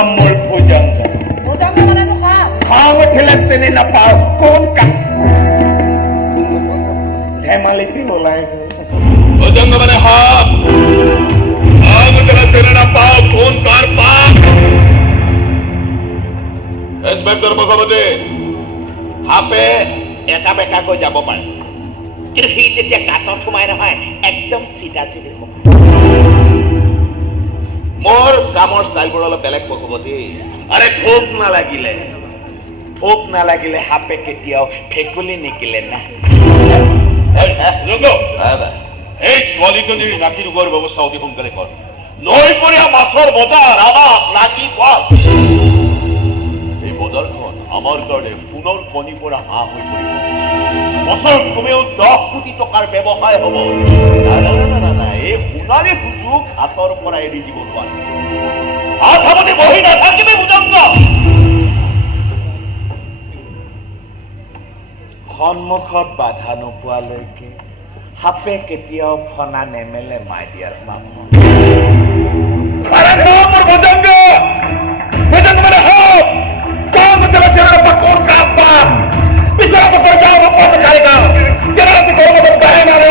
নাম মোৰ ভুজংগ। ভুজংগ মানেনো সাপ। খং উঠিলে চিনি নাপাওঁ কোন কাপ। ধেমালিতে ওলাই গ'ল। ভুজংগ মানে সাপ। খং উঠিলে চিনি নাপাওঁ কোন কাৰ পাপ। ইন্সপেক্টৰ ভগৱতী, সাপে এটা বেকাকৈ যাব পাৰে, কিন্তু সি যেতিয়া গাঁতত সোমাই নহয় একদম চিধা চিধি সোমায়। মোৰ কামৰ ষ্টাইলবোৰ অলপ বেলেগ ভগৱতী। আৰে ভোক নালাগিলে সাপে কেতিয়াও ভেকুলী নিকিলে না। এই ছোৱালীজনীৰ ৰাতি ৰোগৰ ব্যৱস্থা অতি সোনকালে কৰ। নৈপৰীয়া মাছৰ বজাৰ আমাক লাগিব। এই বজাৰখন আমাৰ কাৰণে সোণৰ কণী পৰা হাঁহ হৈ পৰিব। বছৰত কমেও 10 কোটি টকাৰ ব্যৱসায় হ'ব। এই সোণালী সুযোগ হাতৰ পৰা এৰি দিব নোৱাৰে। সাৱধানে বহি নাথাকিবি ভুজংগ। সন্মুখত বাধা নোপোৱালৈকে সাপে কেতিয়াও ফনা নেমেলে মাই দিয়াৰ পাপ। মোৰ ভুজংগ মানে সাপ। কম উঠলে চিনি নাপাওঁ কোন কাপ পাপ। বিচাৰটো কৰি যাওঁ মই কত খালি গাওঁ। কেনেকৈ কৰিব বাহে মাৰে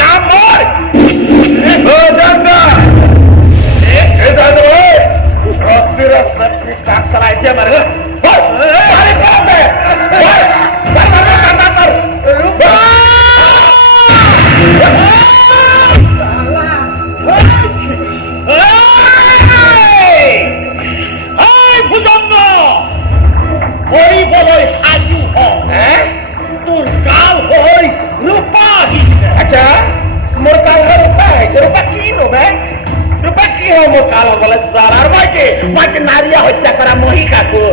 নাম মোৰ ভুজংগ। কাক চলাই এতিয়া মাৰে ভুজংগ মৰিবলৈ সাজু তোৰ কাল হৈ ৰূপা আহিছে। আচ্ছা মোৰ কাল হৈ ৰূপা আহিছে। ৰূপা কি নবে ৰূপা কি হয় মোৰ কাল হবলৈ ছাৰ? আৰু মই কি নাৰীয়ে হত্যা কৰা মহিষাসুৰ।